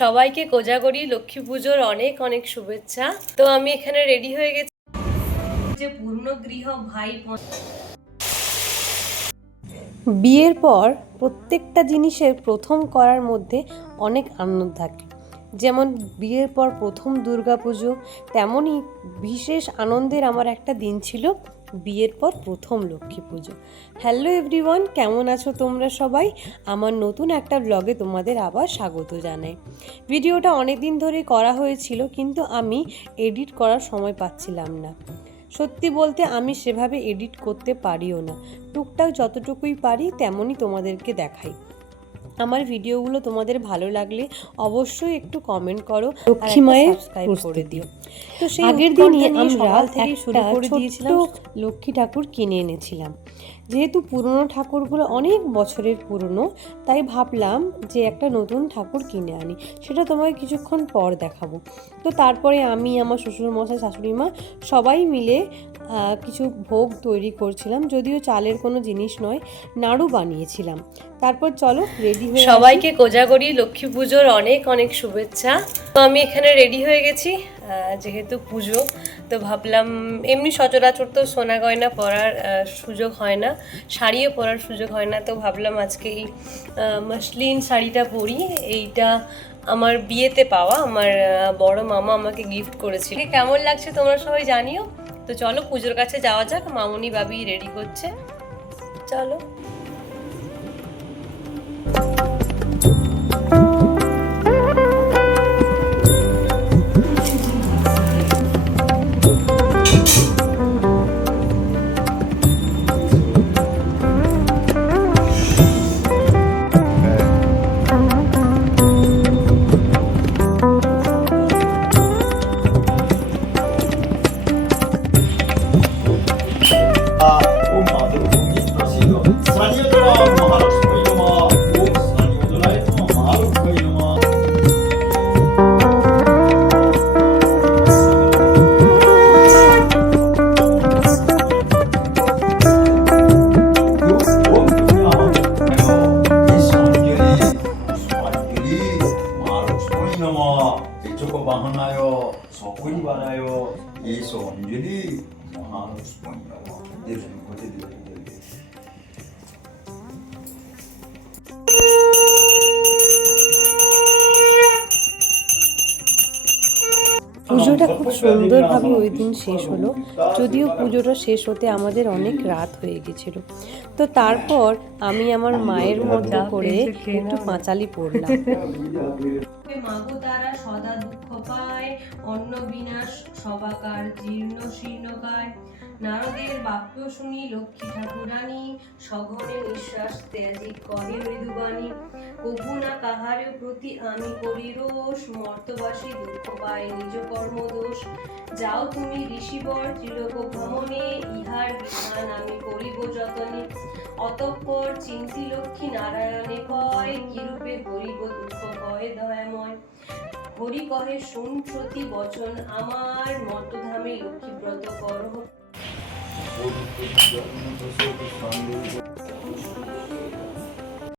সবাইকে কোজাগরি লক্ষ্মী পুজোর অনেক অনেক শুভেচ্ছা। তো আমি এখানে রেডি হয়ে গেছি। যে পূর্ণগৃহ ভাই বিয়ের পর প্রত্যেকটা জিনিসের প্রথম করার মধ্যে অনেক আনন্দ থাকে। যেমন বিয়ের পর প্রথম দুর্গাপুজো তেমনই বিশেষ আনন্দের আমার একটা দিন ছিল। বিয়ের পর প্রথম লক্ষ্মী পুজো। হ্যালো এভরিওয়ান কেমন আছো তোমরা সবাই? আমার নতুন একটা ব্লগে তোমাদের আবার স্বাগত জানাই। ভিডিওটা অনেক দিন ধরেই করা হয়েছিল, কিন্তু আমি এডিট করার সময় পাচ্ছিলাম না। সত্যি বলতে আমি সেভাবে এডিট করতে পারিও না। টুকটাক যতটুকুই পারি তেমনই তোমাদেরকে দেখাই। আমার ভিডিওগুলো তোমাদের ভালো লাগলে অবশ্যই একটু কমেন্ট করো লক্ষ্মী মায়ের সাবস্ক্রাইব করে দিও। তো সেই আগের দিনই আমি সকাল থেকে শুরু করে দিয়েছিলাম। লক্ষ্মী ঠাকুর কিনে এনেছিলাম। যেহেতু পুরনো ঠাকুরগুলো অনেক বছরের পুরনো, তাই ভাবলাম যে একটা নতুন ঠাকুর কিনে আনি। সেটা তোমাকে কিছুক্ষণ পর দেখাবো। তো তারপরে আমি, আমার শ্বশুরমশাই, শাশুড়ি মা সবাই মিলে কিছু ভোগ তৈরি করছিলাম। যদিও চালের কোনো জিনিস নয়, নাড়ু বানিয়েছিলাম। তারপর চলো রেডি হয়ে সবাইকে কোজাগরি, লক্ষ্মী পুজোর অনেক অনেক শুভেচ্ছা। তো আমি এখানে রেডি হয়ে গেছি। যেহেতু পুজো, তো ভাবলাম এমনি সচরাচর তো সোনা গয়না পরার সুযোগ হয় না, শাড়িও পরার সুযোগ হয় না, তো ভাবলাম আজকে এই মসলিন শাড়িটা পরি। এইটা আমার বিয়েতে পাওয়া, আমার বড় মামা আমাকে গিফট করেছিল। কেমন লাগছে তোমরা সবাই জানিও। তো চলো পুজোর কাছে যাওয়া যাক, মামনি বাবি রেডি করছে। চলো। 하나요 소쿠니 바나요 이소 언제리 마하락스코이노마 이런 것들이 পুজোটা খুব সুন্দরভাবে ওই দিন শেষ হলো। যদিও পুজোটা শেষ হতে আমাদের অনেক রাত হয়ে গেছিল। তো তারপর আমি আমার মায়ের মতো করে একটু পাঁচালি পড়লাম। মাগো তারা সদা দুঃখ পায় অন্ন বিনাশ সবাকার জীর্ণ শীর্ণকায় নারদের বাক্য শুনি, লক্ষ্মী ঠাকুরানী, সঘনে নিঃশ্বাস ত্যাজি কহে মৃদুবাণী। কভু না কাহার প্রতি আমি করি রোষ মর্তবাসী দুঃখ পায় নিজ কর্মদোষ। যাও তুমি ঋষিবর ত্রিলোক ভ্রমণে, ইহার বিধান আমি করিব যতনে। অতঃপর চিন্তি লক্ষ্মী নারায়ণে কয়, কিরূপে করিব দুঃখ কয় দয়াময়। হরি কহে, শুন প্রতি বচন আমার, মর্তধামে লক্ষ্মীব্রত করহ Bu da çok güzel. Bu da çok güzel. Bu da çok güzel.